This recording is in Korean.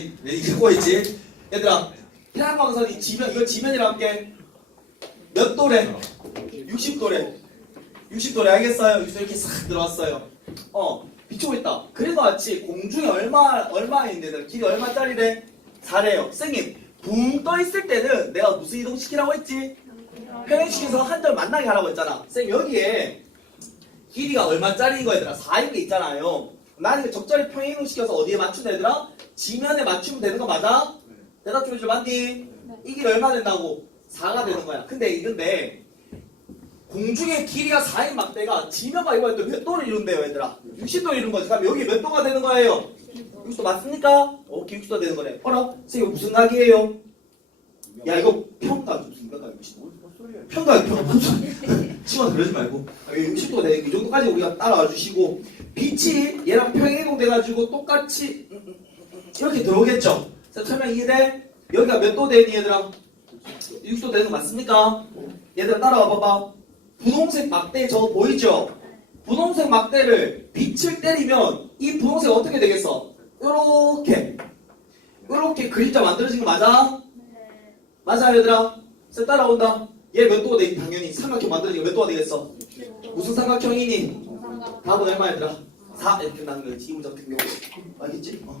네, 이거 있지? 얘들아, 태양광선이 지면, 이거 지면이라 할게. 몇 도래? 60도래. 60도래, 알겠어요? 60도 이렇게 싹 들어왔어요. 어, 비추고 있다. 그래도 같이 공중에 얼마, 얼마인데, 길이 얼마짜리래? 4래요. 선생님, 붕 떠 있을 때는 내가 무슨 이동시키라고 했지? 평행시켜서 한 점 만나게 하라고 했잖아. 선생님, 여기에 길이가 얼마짜리인 거 얘들아? 4인 게 있잖아요. 나는 적절히 평행시켜서 어디에 맞춘다 얘들아? 지면에 맞추면 되는 거 맞아? 대답 좀 해줘 맞니? 이 길이 얼마 된다고? 4가 되는 거야. 근데 이건데 공중의 길이가 4인 막대가 지면과 이거에 또몇 도를 이룬대요 얘들아? 60도를 이룬 거지. 그럼 여기 몇 도가 되는 거예요? 60도 맞습니까? 오케이 60도 되는 거네. 어라? 선생님 이거 무슨 각이에요? 야 이거 평각 무슨 각이야? 평각 평각 치마 그러지 말고 아, 60도 돼. 이 정도까지 우리가 따라와 주시고 빛이 얘랑 평행이동 돼가지고 똑같이 이렇게 들어오겠죠. 설명 이해돼? 여기가 몇 도 되니 얘들아? 60도 되는 거 맞습니까? 얘들아 따라와 봐봐. 분홍색 막대 저거 보이죠? 분홍색 막대를 빛을 때리면 이 분홍색 어떻게 되겠어? 요렇게 요렇게 그림자 만들어진 거 맞아? 맞아 얘들아? 그래서 따라온다. 얘 몇 도가 되니? 당연히 삼각형 만들어진 거 몇 도가 되겠어? 무슨 삼각형이니? 답은 얼마 얘들아? 4 이렇게 나는 거지 이 문제 같은 경우 알겠지? 어.